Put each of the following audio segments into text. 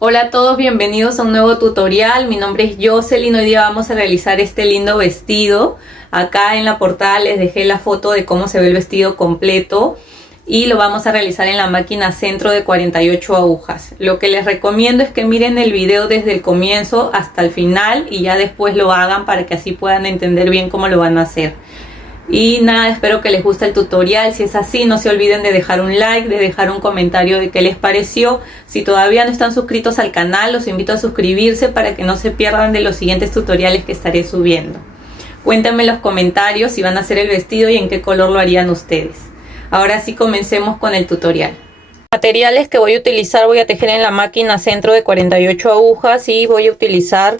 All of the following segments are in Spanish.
Hola a todos, bienvenidos a un nuevo tutorial. Mi nombre es Jocelyn. Hoy día vamos a realizar este lindo vestido. Acá en la portada les dejé la foto de cómo se ve el vestido completo y lo vamos a realizar en la máquina centro de 48 agujas. Lo que les recomiendo es que miren el video desde el comienzo hasta el final y ya después lo hagan para que así puedan entender bien cómo lo van a hacer. Y nada, espero que les guste el tutorial. Si es así, no se olviden de dejar un like, de dejar un comentario de qué les pareció. Si todavía no están suscritos al canal, los invito a suscribirse para que no se pierdan de los siguientes tutoriales que estaré subiendo. Cuéntenme en los comentarios si van a hacer el vestido y en qué color lo harían ustedes. Ahora sí, comencemos con el tutorial. Materiales que voy a utilizar: voy a tejer en la máquina centro de 48 agujas y voy a utilizar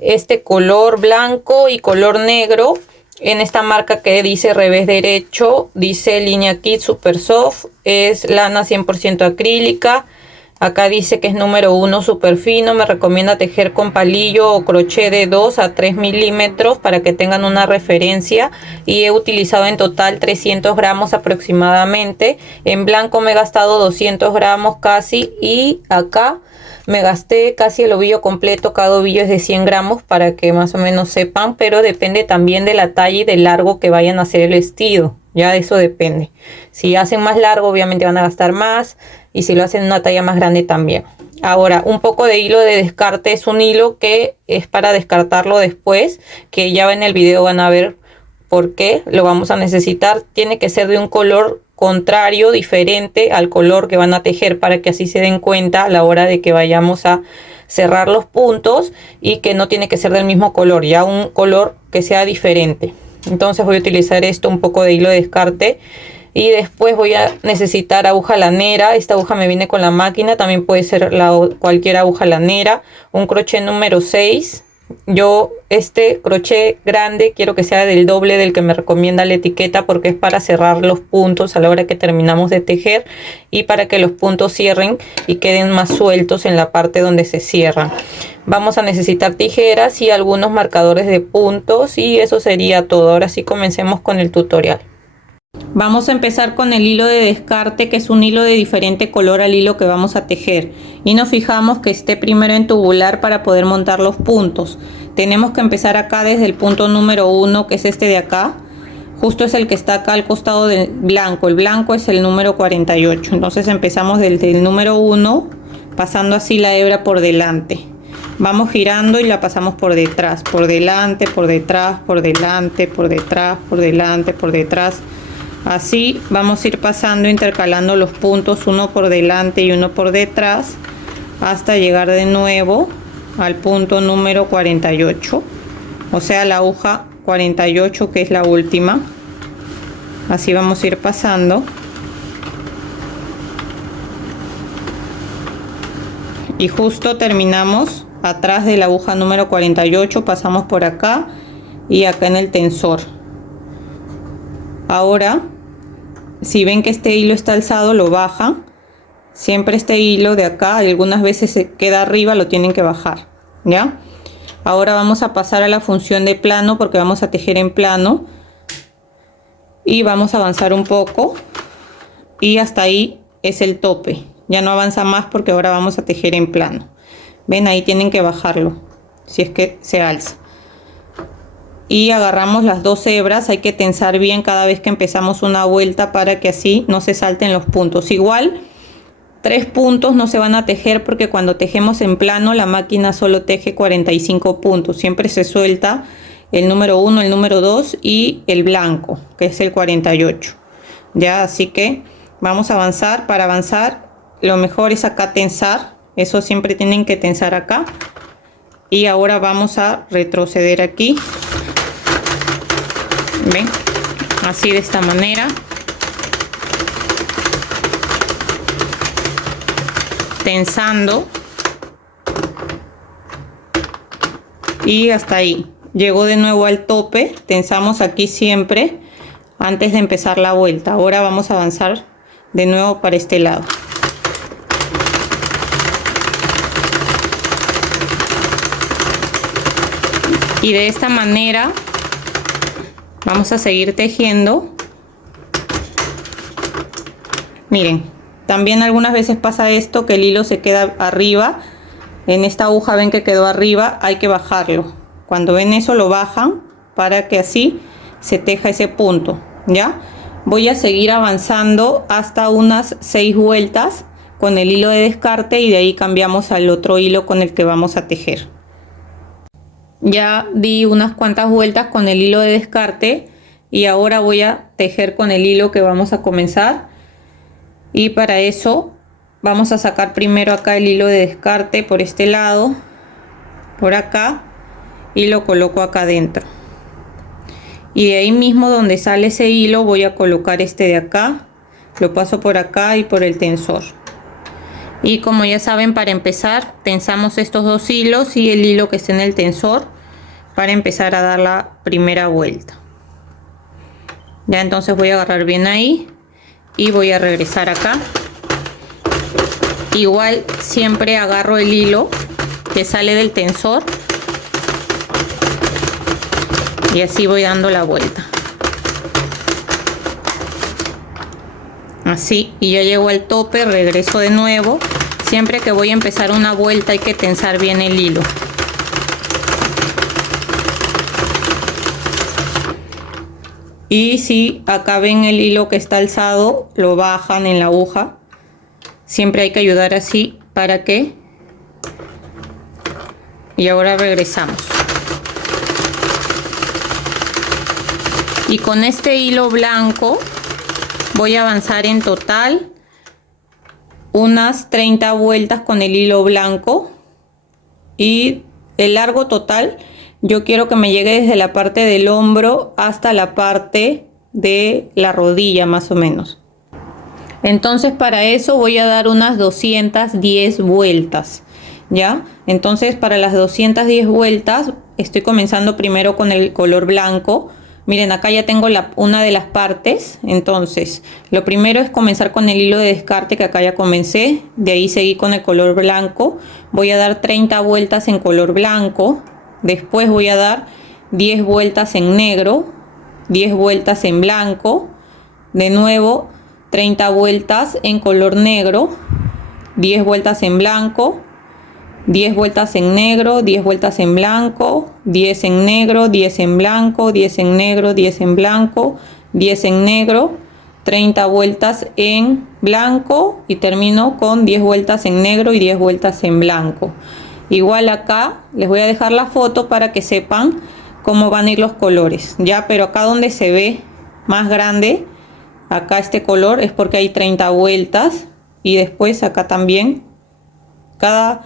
este color blanco y color negro. En esta marca que dice revés derecho, dice Línea Kit Super Soft, es lana 100% acrílica. Acá dice que es número 1 super fino. Me recomienda tejer con palillo o crochet de 2 a 3 milímetros para que tengan una referencia. Y he utilizado en total 300 gramos aproximadamente. En blanco me he gastado 200 gramos casi, y acá me gasté casi el ovillo completo. Cada ovillo es de 100 gramos para que más o menos sepan, pero depende también de la talla y del largo que vayan a hacer el vestido. Ya de eso depende. Si hacen más largo, obviamente van a gastar más, y si lo hacen en una talla más grande también. Ahora, un poco de hilo de descarte. Es un hilo que es para descartarlo después, que ya en el video van a ver por qué lo vamos a necesitar. Tiene que ser de un color contrario, diferente al color que van a tejer, para que así se den cuenta a la hora de que vayamos a cerrar los puntos, y que no tiene que ser del mismo color, ya un color que sea diferente. Entonces voy a utilizar esto, un poco de hilo de descarte, y después voy a necesitar aguja lanera. Esta aguja me viene con la máquina, también puede ser cualquier aguja lanera. Un crochet número 6. Yo este crochet grande quiero que sea del doble del que me recomienda la etiqueta, porque es para cerrar los puntos a la hora que terminamos de tejer, y para que los puntos cierren y queden más sueltos en la parte donde se cierran. Vamos a necesitar tijeras y algunos marcadores de puntos, y eso sería todo. Ahora sí, comencemos con el tutorial. Vamos a empezar con el hilo de descarte, que es un hilo de diferente color al hilo que vamos a tejer, y nos fijamos que esté primero en tubular para poder montar los puntos. Tenemos que empezar acá desde el punto número 1, que es este de acá. Justo es el que está acá al costado del blanco. El blanco es el número 48. Entonces empezamos desde el número 1, pasando así la hebra por delante. Vamos girando y la pasamos por detrás, por delante, por detrás, por delante, por detrás, por delante, por detrás. Así vamos a ir pasando, intercalando los puntos, uno por delante y uno por detrás, hasta llegar de nuevo al punto número 48, o sea, la aguja 48, que es la última. Así vamos a ir pasando. Y justo terminamos atrás de la aguja número 48, pasamos por acá y acá en el tensor. Ahora, si ven que este hilo está alzado, lo bajan. Siempre este hilo de acá, algunas veces se queda arriba, lo tienen que bajar, ¿ya? Ahora vamos a pasar a la función de plano, porque vamos a tejer en plano. Y vamos a avanzar un poco, y hasta ahí es el tope. Ya no avanza más, porque ahora vamos a tejer en plano. Ven, ahí tienen que bajarlo, si es que se alza. Y agarramos las dos hebras. Hay que tensar bien cada vez que empezamos una vuelta, para que así no se salten los puntos. Igual 3 puntos no se van a tejer, porque cuando tejemos en plano la máquina solo teje 45 puntos. Siempre se suelta el número 1, el número 2 y el blanco, que es el 48. Ya, así que vamos a avanzar. Para avanzar lo mejor es acá tensar. Eso siempre tienen que tensar acá. Y ahora vamos a retroceder aquí. ¿Ven? Así, de esta manera. Tensando. Y hasta ahí. Llegó de nuevo al tope. Tensamos aquí siempre antes de empezar la vuelta. Ahora vamos a avanzar de nuevo para este lado. Y de esta manera vamos a seguir tejiendo. Miren, también algunas veces pasa esto, que el hilo se queda arriba en esta aguja ven que quedó arriba, hay que bajarlo. Cuando ven eso lo bajan para que así se teja ese punto, ¿ya? Voy a seguir avanzando hasta unas 6 vueltas con el hilo de descarte y de ahí cambiamos al otro hilo con el que vamos a tejer. Ya di unas cuantas vueltas con el hilo de descarte y ahora voy a tejer con el hilo que vamos a comenzar, y para eso vamos a sacar primero acá el hilo de descarte por este lado, por acá, y lo coloco acá adentro, y de ahí mismo donde sale ese hilo voy a colocar este de acá, lo paso por acá y por el tensor. Y como ya saben, para empezar tensamos estos dos hilos y el hilo que está en el tensor para empezar a dar la primera vuelta. Ya, entonces voy a agarrar bien ahí y voy a regresar acá. Igual siempre agarro el hilo que sale del tensor y así voy dando la vuelta. Así, y ya llego al tope, regreso de nuevo. Siempre que voy a empezar una vuelta hay que tensar bien el hilo. Y si acá ven el hilo que está alzado, lo bajan en la aguja. Siempre hay que ayudar así para que... Y ahora regresamos. Y con este hilo blanco voy a avanzar en total unas 30 vueltas con el hilo blanco, y el largo total yo quiero que me llegue desde la parte del hombro hasta la parte de la rodilla más o menos. Entonces para eso voy a dar unas 210 vueltas, ¿ya? Entonces para las 210 vueltas estoy comenzando primero con el color blanco. Miren, acá ya tengo una de las partes. Entonces lo primero es comenzar con el hilo de descarte, que acá ya comencé. De ahí seguí con el color blanco. Voy a dar 30 vueltas en color blanco. Después voy a dar 10 vueltas en negro, 10 vueltas en blanco. De nuevo 30 vueltas en color negro, 10 vueltas en blanco, 10 vueltas en negro, 10 vueltas en blanco, 10 en negro, 10 en blanco, 10 en negro, 10 en blanco, 10 en negro, 30 vueltas en blanco y termino con 10 vueltas en negro y 10 vueltas en blanco. Igual acá les voy a dejar la foto para que sepan cómo van a ir los colores, ya, pero acá donde se ve más grande, acá este color es porque hay 30 vueltas, y después acá también cada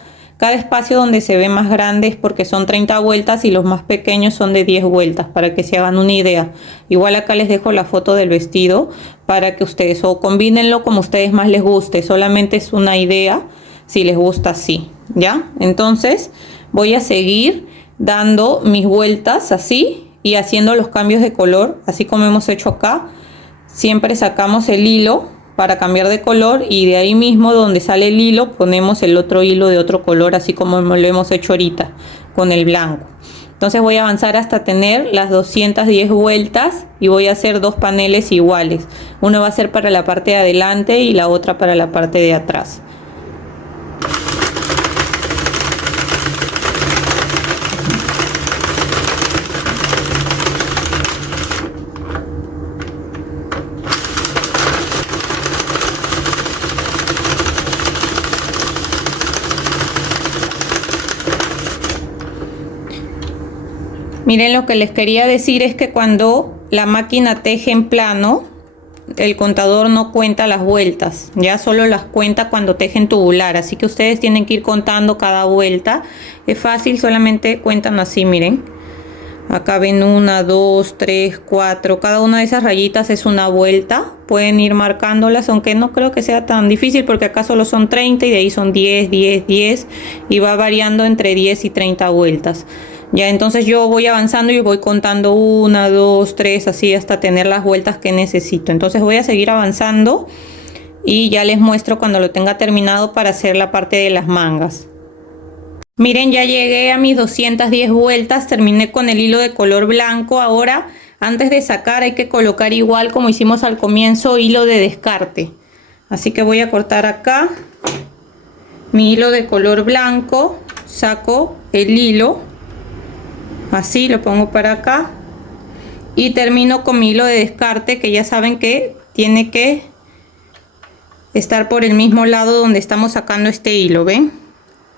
espacio donde se ve más grande es porque son 30 vueltas y los más pequeños son de 10 vueltas, para que se hagan una idea. Igual acá les dejo la foto del vestido para que ustedes o combínenlo como ustedes más les guste, solamente es una idea si les gusta así, ¿ya? Entonces voy a seguir dando mis vueltas así y haciendo los cambios de color, así como hemos hecho acá. Siempre sacamos el hilo para cambiar de color y de ahí mismo donde sale el hilo ponemos el otro hilo de otro color, así como lo hemos hecho ahorita con el blanco. Entonces voy a avanzar hasta tener las 210 vueltas y voy a hacer dos paneles iguales. Uno va a ser para la parte de adelante y la otra para la parte de atrás. Miren, lo que les quería decir es que cuando la máquina teje en plano, el contador no cuenta las vueltas, ya solo las cuenta cuando tejen tubular, así que ustedes tienen que ir contando cada vuelta. Es fácil, solamente cuentan así, miren. Acá ven 1, 2, 3, 4, cada una de esas rayitas es una vuelta. Pueden ir marcándolas, aunque no creo que sea tan difícil porque acá solo son 30 y de ahí son 10, 10, 10 y va variando entre 10 y 30 vueltas. Ya, entonces yo voy avanzando y voy contando 1, 2, 3, así hasta tener las vueltas que necesito. Entonces voy a seguir avanzando y ya les muestro cuando lo tenga terminado para hacer la parte de las mangas. Miren, ya llegué a mis 210 vueltas, terminé con el hilo de color blanco. Ahora, antes de sacar, hay que colocar igual como hicimos al comienzo, hilo de descarte. Así que voy a cortar acá mi hilo de color blanco. saco el hilo, así lo pongo para acá y termino con mi hilo de descarte, que ya saben que tiene que estar por el mismo lado donde estamos sacando este hilo, ¿ven?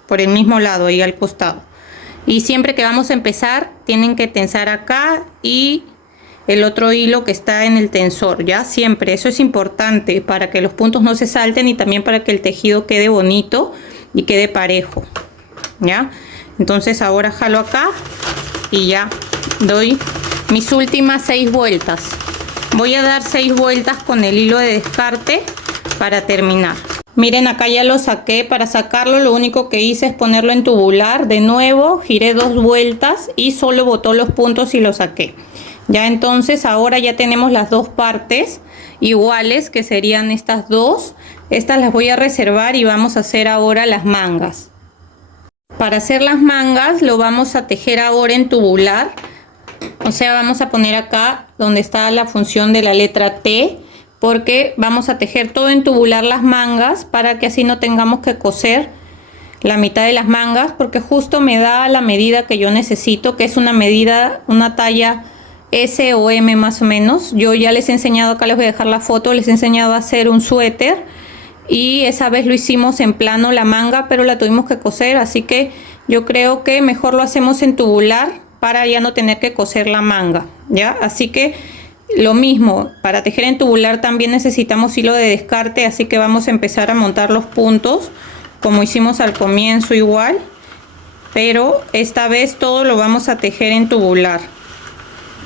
Por el mismo lado, ahí al costado. Y siempre que vamos a empezar tienen que tensar acá y el otro hilo que está en el tensor, ya siempre, eso es importante para que los puntos no se salten y también para que el tejido quede bonito y quede parejo, ya. Entonces ahora jalo acá y ya doy mis últimas 6 vueltas. Voy a dar 6 vueltas con el hilo de descarte para terminar. Miren, acá ya lo saqué. Para sacarlo lo único que hice es ponerlo en tubular. De nuevo giré 2 vueltas y solo botó los puntos y lo saqué. Ya, entonces ahora ya tenemos las dos partes iguales, que serían estas dos. Estas las voy a reservar y vamos a hacer ahora las mangas. Para hacer las mangas lo vamos a tejer ahora en tubular. O sea, vamos a poner acá donde está la función de la letra T, porque vamos a tejer todo en tubular las mangas para que así no tengamos que coser la mitad de las mangas, porque justo me da la medida que yo necesito, que es una medida, una talla S o M más o menos. Yo ya les he enseñado, acá les voy a dejar la foto, les he enseñado a hacer un suéter y esa vez lo hicimos en plano la manga, pero la tuvimos que coser, así que yo creo que mejor lo hacemos en tubular para ya no tener que coser la manga, ¿ya? Así que lo mismo, para tejer en tubular también necesitamos hilo de descarte, así que vamos a empezar a montar los puntos como hicimos al comienzo igual, pero esta vez todo lo vamos a tejer en tubular.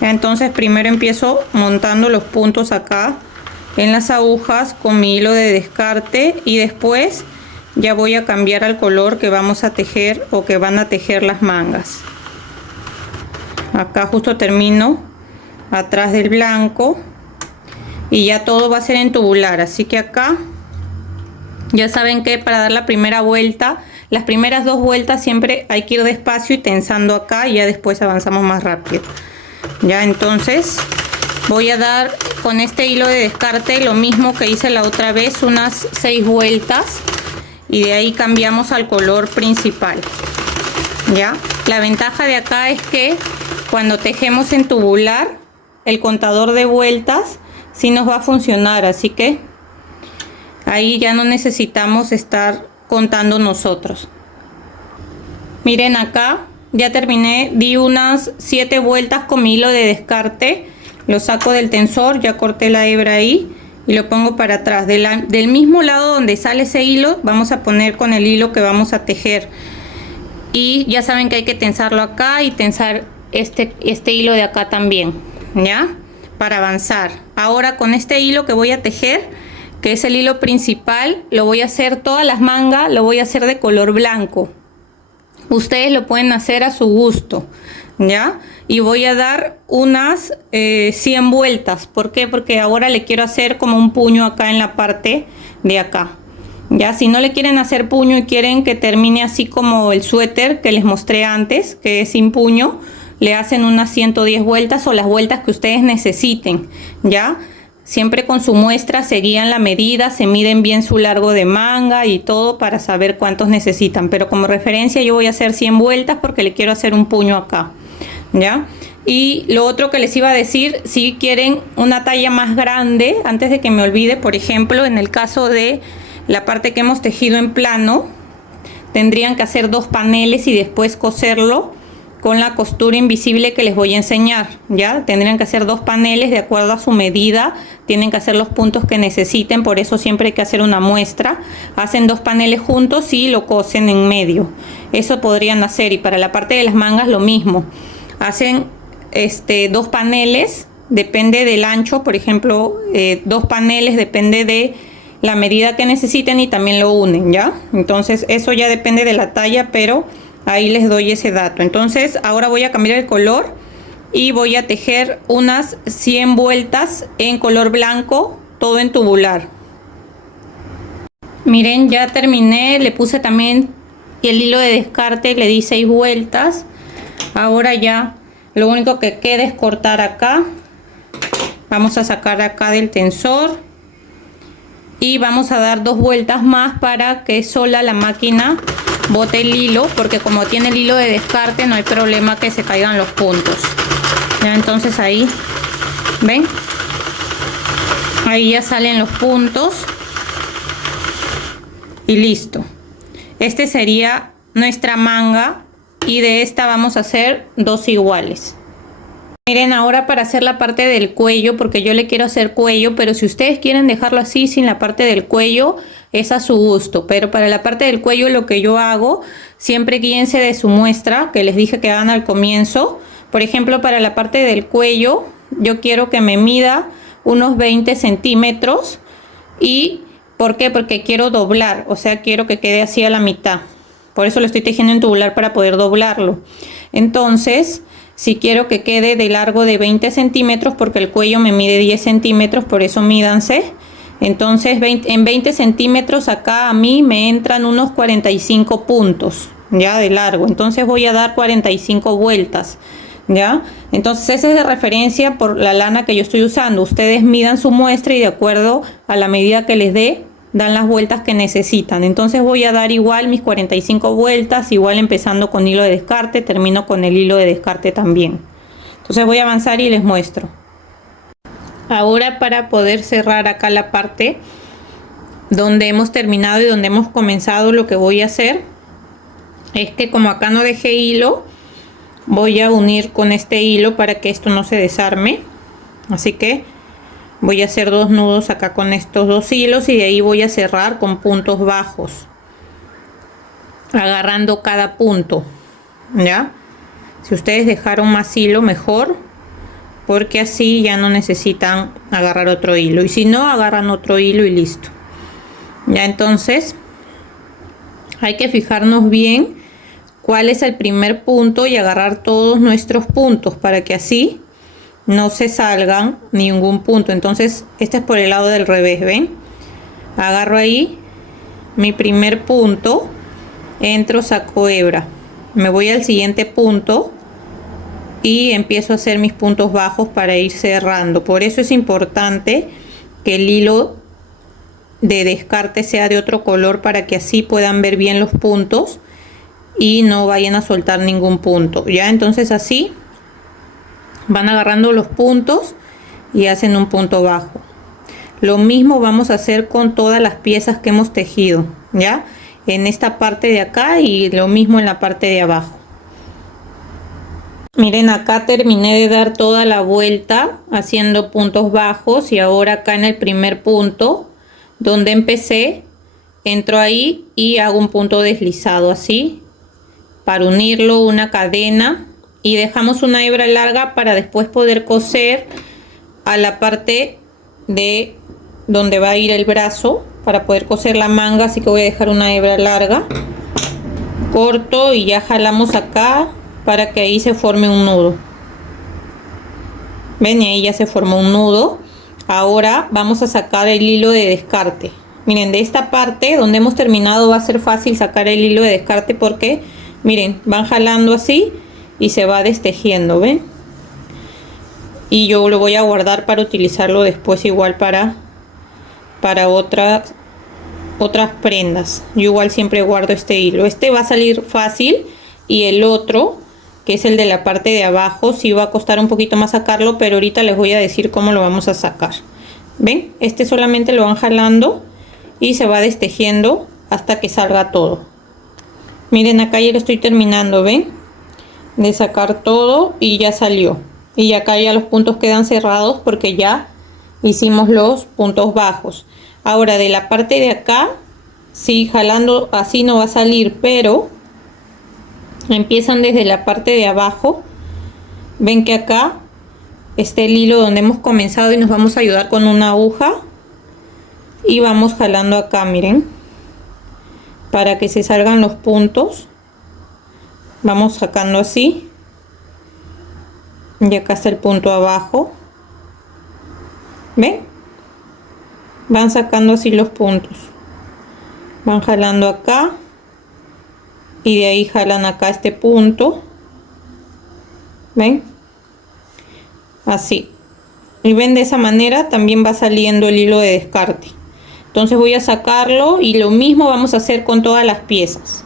Entonces primero empiezo montando los puntos acá en las agujas con mi hilo de descarte y después ya voy a cambiar al color que vamos a tejer o que van a tejer las mangas. Acá justo termino atrás del blanco y ya todo va a ser en tubular, así que acá ya saben que para dar la primera vuelta, las primeras 2 vueltas siempre hay que ir despacio y tensando acá y ya después avanzamos más rápido. Ya, entonces voy a dar con este hilo de descarte lo mismo que hice la otra vez, unas 6 vueltas y de ahí cambiamos al color principal. Ya, la ventaja de acá es que cuando tejemos en tubular el contador de vueltas sí nos va a funcionar, así que ahí ya no necesitamos estar contando nosotros. Miren, acá ya terminé, di unas 7 vueltas con mi hilo de descarte, lo saco del tensor, ya corté la hebra ahí y lo pongo para atrás. Del mismo lado donde sale ese hilo vamos a poner con el hilo que vamos a tejer. Y ya saben que hay que tensarlo acá y tensar este hilo de acá también, ¿ya? Para avanzar. Ahora con este hilo que voy a tejer, que es el hilo principal, lo voy a hacer todas las mangas, lo voy a hacer de color blanco. Ustedes lo pueden hacer a su gusto, ¿ya? Y voy a dar unas 100 vueltas. ¿Por qué? Porque ahora le quiero hacer como un puño acá en la parte de acá. Ya, si no le quieren hacer puño y quieren que termine así como el suéter que les mostré antes, que es sin puño, le hacen unas 110 vueltas o las vueltas que ustedes necesiten, ¿ya? Siempre con su muestra se guían la medida, se miden bien su largo de manga y todo para saber cuántos necesitan. Pero como referencia yo voy a hacer 100 vueltas porque le quiero hacer un puño acá, ¿ya? Y lo otro que les iba a decir, si quieren una talla más grande, antes de que me olvide, por ejemplo, en el caso de la parte que hemos tejido en plano, tendrían que hacer 2 paneles y después coserlo con la costura invisible que les voy a enseñar, ¿ya? Tendrían que hacer 2 paneles de acuerdo a su medida, tienen que hacer los puntos que necesiten, por eso siempre hay que hacer una muestra. Hacen 2 paneles juntos y lo cosen en medio. Eso podrían hacer, y para la parte de las mangas lo mismo. Hacen 2 paneles, depende del ancho, por ejemplo, 2 paneles depende de la medida que necesiten y también lo unen, ¿ya? Entonces eso ya depende de la talla, pero ahí les doy ese dato. Entonces ahora voy a cambiar el color y voy a tejer unas 100 vueltas en color blanco, todo en tubular. Miren, ya terminé, le puse también el hilo de descarte, le di 6 vueltas. Ahora ya lo único que queda es cortar acá. Vamos a sacar acá del tensor y vamos a dar 2 vueltas más para que sola la máquina bote el hilo, porque como tiene el hilo de descarte no hay problema que se caigan los puntos. Ya, entonces ahí, ¿ven? Ahí ya salen los puntos y listo. Este sería nuestra manga y de esta vamos a hacer 2 iguales. Miren, ahora para hacer la parte del cuello, porque yo le quiero hacer cuello, pero si ustedes quieren dejarlo así sin la parte del cuello, es a su gusto. Pero para la parte del cuello lo que yo hago, siempre guíense de su muestra, que les dije que hagan al comienzo. Por ejemplo, para la parte del cuello, yo quiero que me mida unos 20 centímetros. ¿Y por qué? Porque quiero doblar, o sea, quiero que quede así a la mitad. Por eso lo estoy tejiendo en tubular para poder doblarlo. Entonces, si quiero que quede de largo de 20 centímetros, porque el cuello me mide 10 centímetros, por eso mídanse. Entonces, en 20 centímetros acá a mí me entran unos 45 puntos, ya de largo. Entonces voy a dar 45 vueltas, ya. Entonces esa es de referencia por la lana que yo estoy usando. Ustedes midan su muestra y de acuerdo a la medida que les dé, dan las vueltas que necesitan. Entonces voy a dar igual mis 45 vueltas, igual empezando con hilo de descarte, termino con el hilo de descarte también. Entonces voy a avanzar y les muestro. Ahora, para poder cerrar acá la parte donde hemos terminado y donde hemos comenzado, lo que voy a hacer es que, como acá no dejé hilo, voy a unir con este hilo para que esto no se desarme. Así que voy a hacer 2 nudos acá con estos 2 hilos y de ahí voy a cerrar con puntos bajos, agarrando cada punto, ¿ya? Si ustedes dejaron más hilo, mejor, porque así ya no necesitan agarrar otro hilo, y si no, agarran otro hilo y listo. Ya, entonces hay que fijarnos bien cuál es el primer punto y agarrar todos nuestros puntos para que así no se salgan ningún punto. Entonces este es por el lado del revés, ¿ven? Agarro ahí mi primer punto, entro, saco hebra, me voy al siguiente punto y empiezo a hacer mis puntos bajos para ir cerrando. Por eso es importante que el hilo de descarte sea de otro color, para que así puedan ver bien los puntos y no vayan a soltar ningún punto. Ya, entonces así van agarrando los puntos y hacen un punto bajo. Lo mismo vamos a hacer con todas las piezas que hemos tejido, ya, en esta parte de acá y lo mismo en la parte de abajo. Miren, acá terminé de dar toda la vuelta haciendo puntos bajos y ahora acá en el primer punto donde empecé, entro ahí y hago un punto deslizado así para unirlo, una cadena, y dejamos una hebra larga para después poder coser a la parte de donde va a ir el brazo, para poder coser la manga. Así que voy a dejar una hebra larga, corto y ya jalamos acá para que ahí se forme un nudo. Ven, y ahí ya se formó un nudo. Ahora vamos a sacar el hilo de descarte. Miren, de esta parte donde hemos terminado va a ser fácil sacar el hilo de descarte, porque miren, van jalando así y se va destejiendo, ¿ven? Y yo lo voy a guardar para utilizarlo después igual para otras prendas. Yo igual siempre guardo este hilo. Este va a salir fácil, y el otro, que es el de la parte de abajo, sí va a costar un poquito más sacarlo, pero ahorita les voy a decir cómo lo vamos a sacar. ¿Ven? Este solamente lo van jalando y se va destejiendo hasta que salga todo. Miren, acá ya lo estoy terminando, ¿ven? De sacar todo y ya salió. Y acá ya los puntos quedan cerrados porque ya hicimos los puntos bajos. Ahora, de la parte de acá, sí, jalando así no va a salir, pero empiezan desde la parte de abajo. Ven que acá está el hilo donde hemos comenzado y nos vamos a ayudar con una aguja y vamos jalando acá, miren, para que se salgan los puntos. Vamos sacando así y acá está el punto abajo. ¿Ven? Van sacando así los puntos, van jalando acá y de ahí jalan acá este punto. ¿Ven? Así. Y ven, de esa manera también va saliendo el hilo de descarte. Entonces voy a sacarlo y lo mismo vamos a hacer con todas las piezas.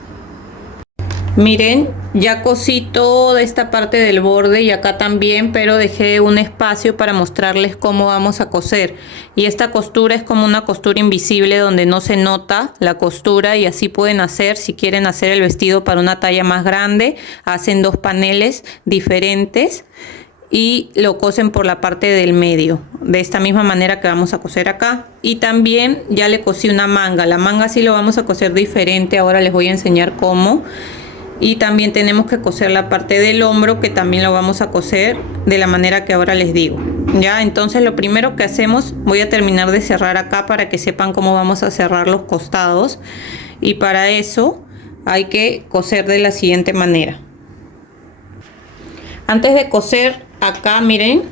Miren, ya cosí toda esta parte del borde y acá también, pero dejé un espacio para mostrarles cómo vamos a coser. Y esta costura es como una costura invisible donde no se nota la costura, y así pueden hacer, si quieren hacer el vestido para una talla más grande, hacen 2 paneles diferentes y lo cosen por la parte del medio, de esta misma manera que vamos a coser acá. Y también ya le cosí una manga. La manga sí lo vamos a coser diferente, ahora les voy a enseñar cómo. Y también tenemos que coser la parte del hombro, que también lo vamos a coser de la manera que ahora les digo. Ya, entonces lo primero que hacemos, voy a terminar de cerrar acá para que sepan cómo vamos a cerrar los costados. Y para eso hay que coser de la siguiente manera. Antes de coser acá, miren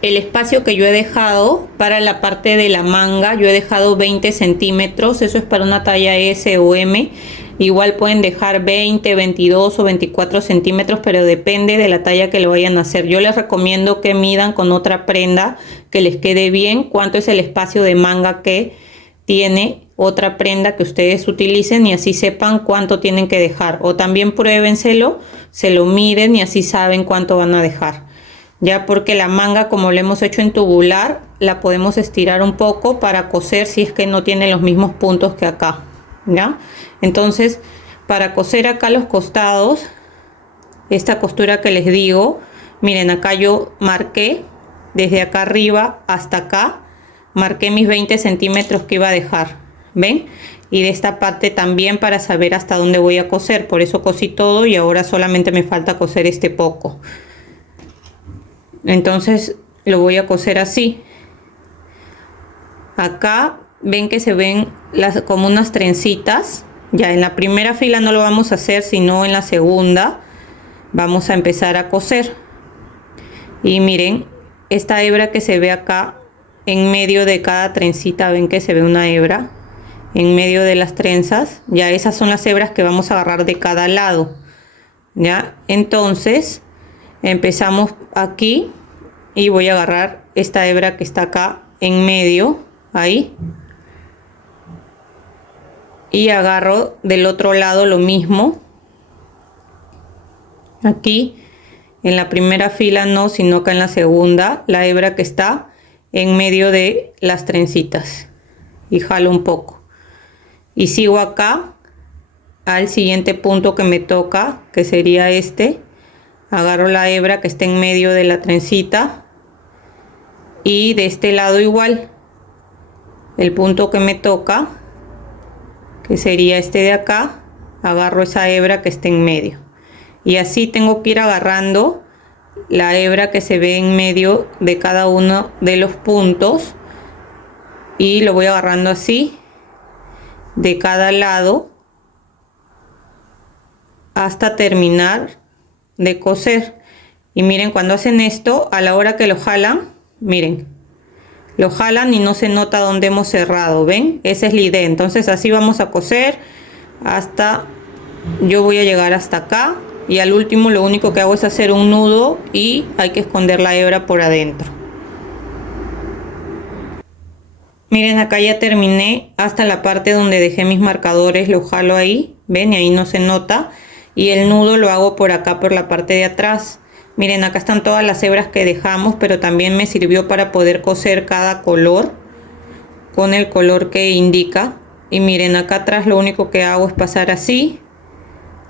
el espacio que yo he dejado para la parte de la manga. Yo he dejado 20 centímetros, eso es para una talla S o M. Igual pueden dejar 20, 22 o 24 centímetros, pero depende de la talla que lo vayan a hacer. Yo les recomiendo que midan con otra prenda que les quede bien cuánto es el espacio de manga que tiene otra prenda que ustedes utilicen, y así sepan cuánto tienen que dejar. O también pruébenselo, se lo miden y así saben cuánto van a dejar. Ya, porque la manga, como lo hemos hecho en tubular, la podemos estirar un poco para coser si es que no tiene los mismos puntos que acá. ¿Ya? Entonces, para coser acá los costados, esta costura que les digo, miren, acá yo marqué desde acá arriba hasta acá, marqué mis 20 centímetros que iba a dejar, ¿ven? Y de esta parte también, para saber hasta dónde voy a coser. Por eso cosí todo y ahora solamente me falta coser este poco. Entonces lo voy a coser así. Acá ven que se ven como unas trencitas. Ya en la primera fila no lo vamos a hacer, sino en la segunda vamos a empezar a coser. Y miren, esta hebra que se ve acá en medio de cada trencita, ven que se ve una hebra en medio de las trenzas. Ya esas son las hebras que vamos a agarrar de cada lado. Ya, entonces empezamos aquí y voy a agarrar esta hebra que está acá en medio, ahí, y agarro del otro lado lo mismo. Aquí en la primera fila no, sino acá en la segunda, la hebra que está en medio de las trencitas, y jalo un poco y sigo acá al siguiente punto que me toca, que sería este. Agarro la hebra que está en medio de la trencita y de este lado igual el punto que me toca, que sería este de acá, agarro esa hebra que está en medio, y así tengo que ir agarrando la hebra que se ve en medio de cada uno de los puntos, y lo voy agarrando así de cada lado hasta terminar de coser. Y miren, cuando hacen esto, a la hora que lo jalan, miren, lo jalan y no se nota donde hemos cerrado, ¿ven? Esa es la idea. Entonces así vamos a coser hasta, yo voy a llegar hasta acá, y al último lo único que hago es hacer un nudo y hay que esconder la hebra por adentro. Miren, acá ya terminé hasta la parte donde dejé mis marcadores, lo jalo ahí, ven, y ahí no se nota, y el nudo lo hago por acá, por la parte de atrás. Miren, acá están todas las hebras que dejamos, pero también me sirvió para poder coser cada color con el color que indica. Y miren, acá atrás lo único que hago es pasar así.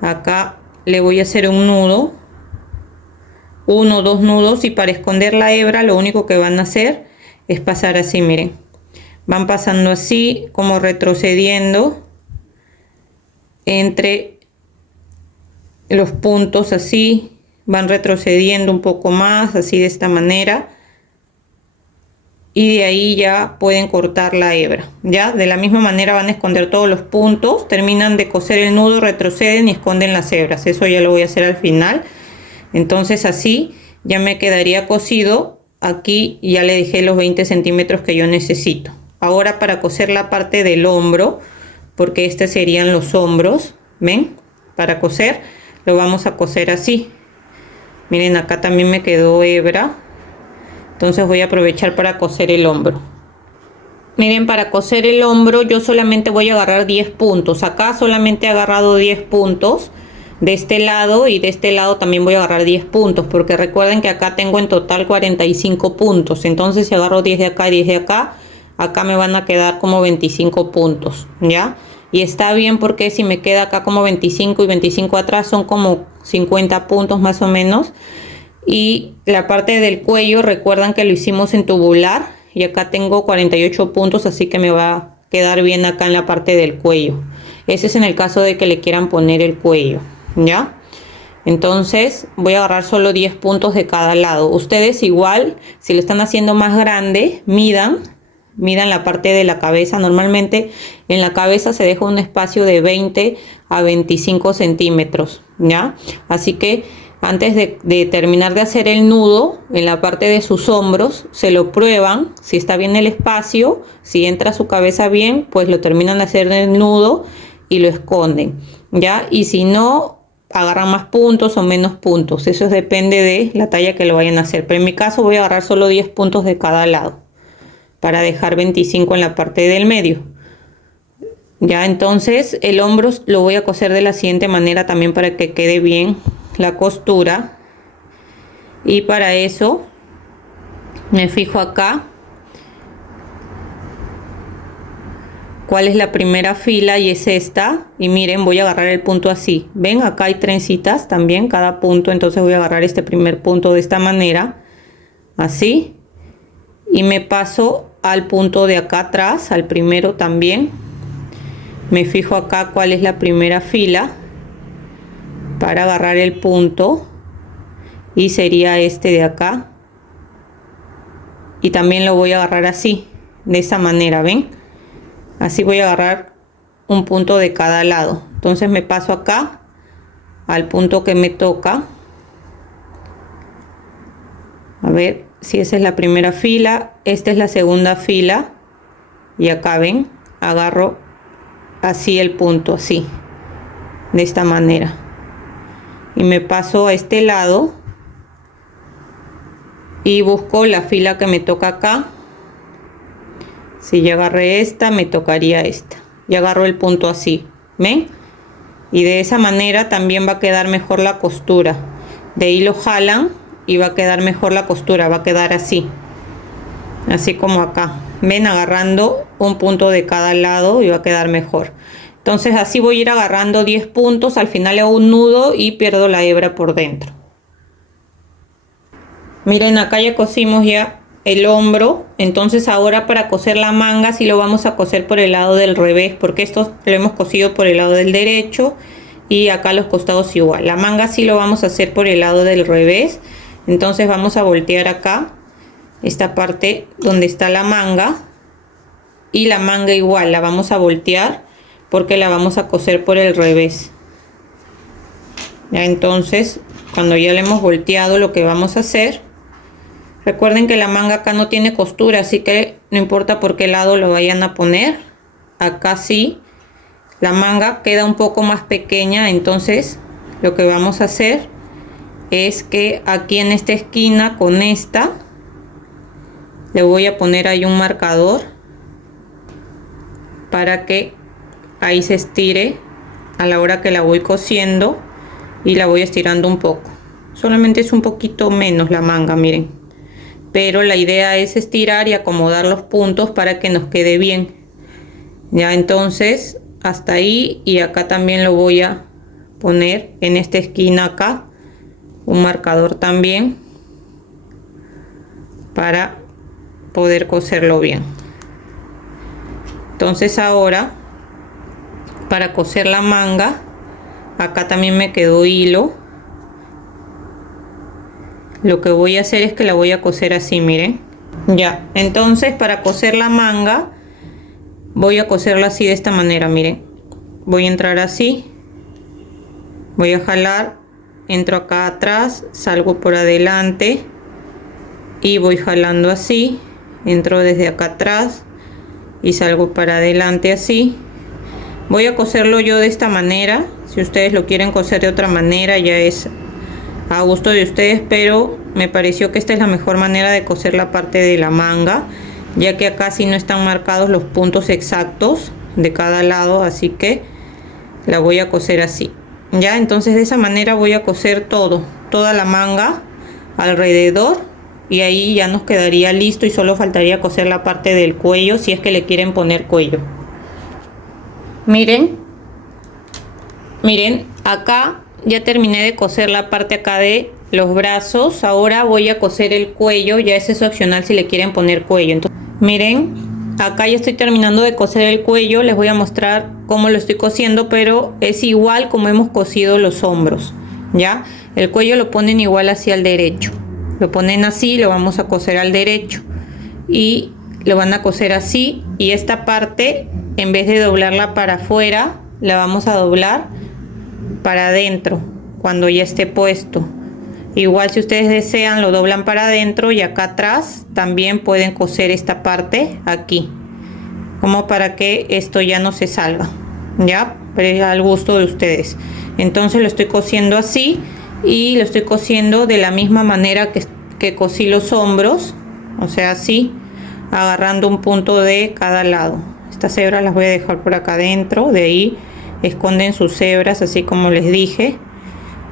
Acá le voy a hacer un nudo, 1 o 2 nudos, y para esconder la hebra lo único que van a hacer es pasar así, miren. Van pasando así, como retrocediendo entre los puntos, así. Van retrocediendo un poco más, así, de esta manera, y de ahí ya pueden cortar la hebra. Ya de la misma manera van a esconder todos los puntos, terminan de coser el nudo, retroceden y esconden las hebras. Eso ya lo voy a hacer al final. Entonces así ya me quedaría cosido. Aquí ya le dejé los 20 centímetros que yo necesito. Ahora, para coser la parte del hombro, porque estos serían los hombros, ven, para coser lo vamos a coser así. Miren, acá también me quedó hebra, entonces voy a aprovechar para coser el hombro. Miren, para coser el hombro yo solamente voy a agarrar 10 puntos. Acá solamente he agarrado 10 puntos de este lado, y de este lado también voy a agarrar 10 puntos, porque recuerden que acá tengo en total 45 puntos. Entonces si agarro 10 de acá y 10 de acá, acá me van a quedar como 25 puntos, ¿ya? Y está bien, porque si me queda acá como 25 y 25 atrás son como 50 puntos más o menos. Y la parte del cuello, recuerdan que lo hicimos en tubular, y acá tengo 48 puntos, así que me va a quedar bien acá en la parte del cuello. Ese es en el caso de que le quieran poner el cuello, ¿ya? Entonces voy a agarrar solo 10 puntos de cada lado. Ustedes igual, si lo están haciendo más grande, midan la parte de la cabeza. Normalmente en la cabeza se deja un espacio de 20 a 25 centímetros, ¿ya? Así que antes de terminar de hacer el nudo en la parte de sus hombros, se lo prueban si está bien el espacio. Si entra su cabeza bien, pues lo terminan de hacer el nudo y lo esconden, ¿ya? Y si no, agarran más puntos o menos puntos. Eso depende de la talla que lo vayan a hacer. Pero en mi caso voy a agarrar solo 10 puntos de cada lado, para dejar 25 en la parte del medio. Ya, entonces el hombro lo voy a coser de la siguiente manera también, para que quede bien la costura. Y para eso me fijo acá cuál es la primera fila, y es esta. Y miren, voy a agarrar el punto así. Ven, acá hay trencitas también cada punto, entonces voy a agarrar este primer punto de esta manera, así, y me paso al punto de acá atrás, al primero también. Me fijo acá cuál es la primera fila para agarrar el punto, y sería este de acá. Y también lo voy a agarrar así, de esa manera, ven, así voy a agarrar un punto de cada lado. Entonces me paso acá al punto que me toca. A ver si esa es la primera fila, esta es la segunda fila, y acá ven, agarro así el punto, así, de esta manera, y me paso a este lado y busco la fila que me toca acá. Si ya agarré esta, me tocaría esta, y agarro el punto así, ven, y de esa manera también va a quedar mejor la costura. De ahí lo jalan y va a quedar mejor la costura, va a quedar así, así como acá, ven, agarrando un punto de cada lado, y va a quedar mejor. Entonces así voy a ir agarrando 10 puntos. Al final le hago un nudo y pierdo la hebra por dentro. Miren, acá ya cosimos ya el hombro. Entonces ahora, para coser la manga, sí lo vamos a coser por el lado del revés, porque esto lo hemos cosido por el lado del derecho, y acá los costados igual. La manga sí lo vamos a hacer por el lado del revés. Entonces vamos a voltear acá esta parte donde está la manga, y la manga igual la vamos a voltear, porque la vamos a coser por el revés. Ya, entonces cuando ya la hemos volteado, lo que vamos a hacer, recuerden que la manga acá no tiene costura, así que no importa por qué lado lo vayan a poner. Acá sí, la manga queda un poco más pequeña, entonces lo que vamos a hacer es que aquí en esta esquina, con esta, le voy a poner ahí un marcador, para que ahí se estire a la hora que la voy cosiendo, y la voy estirando un poco. Solamente es un poquito menos la manga, miren, pero la idea es estirar y acomodar los puntos para que nos quede bien. Ya, entonces hasta ahí, y acá también lo voy a poner en esta esquina acá un marcador también, para poder coserlo bien. Entonces ahora, para coser la manga, acá también me quedó hilo. Lo que voy a hacer es que la voy a coser así, miren. Ya, entonces para coser la manga voy a coserla así, de esta manera, miren. Voy a entrar así, voy a jalar, entro acá atrás, salgo por adelante y voy jalando así, entro desde acá atrás y salgo para adelante así. Voy a coserlo yo de esta manera. Si ustedes lo quieren coser de otra manera, ya es a gusto de ustedes, pero me pareció que esta es la mejor manera de coser la parte de la manga, ya que acá sí no están marcados los puntos exactos de cada lado, así que la voy a coser así. Ya, entonces de esa manera voy a coser toda la manga alrededor, y ahí ya nos quedaría listo y solo faltaría coser la parte del cuello si es que le quieren poner cuello. Miren, acá ya terminé de coser la parte acá de los brazos. Ahora voy a coser el cuello, ya ese es opcional si le quieren poner cuello. Entonces, miren, acá ya estoy terminando de coser el cuello. Les voy a mostrar cómo lo estoy cosiendo, pero es igual como hemos cosido los hombros. Ya, el cuello lo ponen igual hacia el derecho. Lo ponen así, lo vamos a coser al derecho y lo van a coser así, y esta parte en vez de doblarla para afuera la vamos a doblar para adentro cuando ya esté puesto. Igual si ustedes desean lo doblan para adentro, y acá atrás también pueden coser esta parte aquí como para que esto ya no se salga, ya, pero es al gusto de ustedes. Entonces lo estoy cosiendo así y lo estoy cosiendo de la misma manera que cosí los hombros, o sea, así, agarrando un punto de cada lado. Estas hebras las voy a dejar por acá adentro, de ahí esconden sus hebras, así como les dije,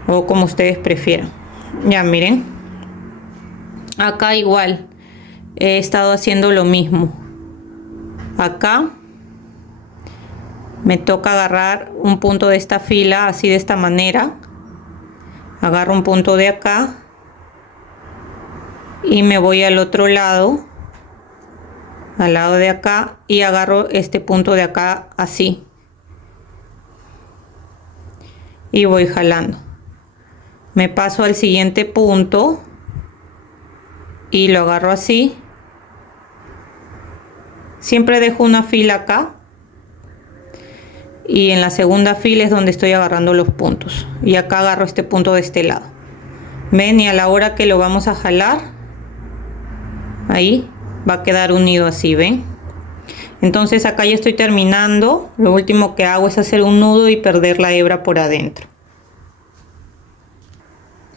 o como ustedes prefieran. Ya miren, acá igual he estado haciendo lo mismo. Acá me toca agarrar un punto de esta fila, así de esta manera. Agarro un punto de acá y me voy al otro lado, al lado de acá, y agarro este punto de acá así y voy jalando. Me paso al siguiente punto y lo agarro así. Siempre dejo una fila acá, y en la segunda fila es donde estoy agarrando los puntos, y acá agarro este punto de este lado. Ven, y a la hora que lo vamos a jalar, ahí va a quedar unido así, ven. Entonces acá ya estoy terminando. Lo último que hago es hacer un nudo y perder la hebra por adentro.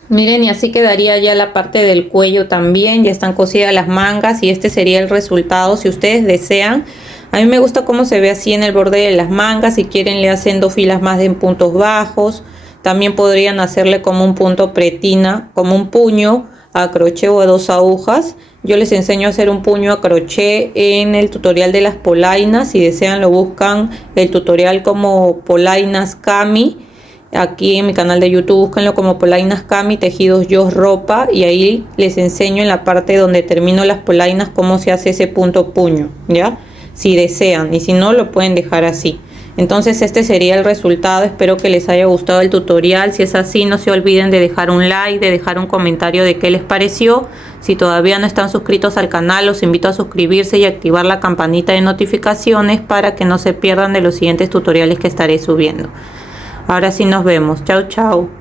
Miren, y así quedaría ya la parte del cuello también. Ya están cosidas las mangas y este sería el resultado si ustedes desean. A mí me gusta cómo se ve así en el borde de las mangas. Si quieren le hacen 2 filas más de puntos bajos. También podrían hacerle como un punto pretina, como un puño a crochet o a 2 agujas. Yo les enseño a hacer un puño a crochet en el tutorial de las polainas. Si desean lo buscan el tutorial como polainas Cami. Aquí en mi canal de YouTube búsquenlo como polainas Cami tejidos yo ropa, y ahí les enseño en la parte donde termino las polainas cómo se hace ese punto puño, ya, si desean, y si no lo pueden dejar así. Entonces este sería el resultado. Espero que les haya gustado el tutorial. Si es así, no se olviden de dejar un like, de dejar un comentario de qué les pareció. Si todavía no están suscritos al canal, los invito a suscribirse y activar la campanita de notificaciones para que no se pierdan de los siguientes tutoriales que estaré subiendo. Ahora sí nos vemos. Chao, chao.